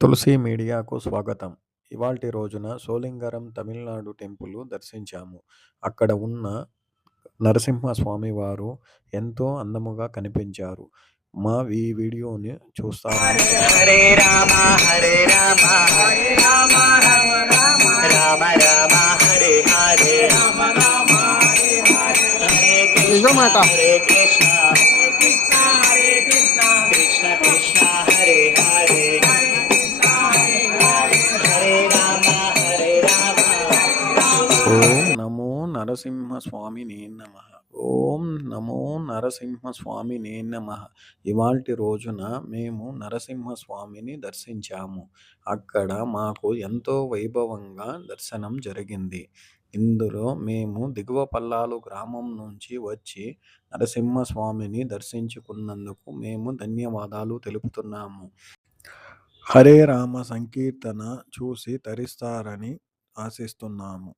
తులసి మీడియాకు స్వాగతం. ఇవాల్టి రోజున సోలింగరం తమిళనాడు టెంపుల్ దర్శించాము. అక్కడ ఉన్న నరసింహస్వామి వారు ఎంతో అందముగా కనిపించారు. మా ఈ వీడియోని చూస్తారని హరే రామ హరే రామ హరే రామ రామ రామ రామ రామ హరే హరే రామ రామ హరే హరే హరే కృష్ణ హరే కృష్ణ హరే కృష్ణ కృష్ణ కృష్ణ హరే హరే హరే రామ హరే రామ. ఓం నమో నరసింహస్వామినే నమః. ఓం నమో నరసింహస్వామినే నమః. ఇవాల్టి రోజున మేము నరసింహస్వామిని దర్శించాము. అక్కడ మాకు ఎంతో వైభవంగా దర్శనం జరిగింది. ఇందులో మేము దిగువ పల్లాలు గ్రామం నుంచి వచ్చి నరసింహస్వామిని దర్శించుకున్నందుకు మేము ధన్యవాదాలు తెలుపుతున్నాము. హరే రామ సంకీర్తన చూసి తరిస్తారని ఆశిస్తున్నాము.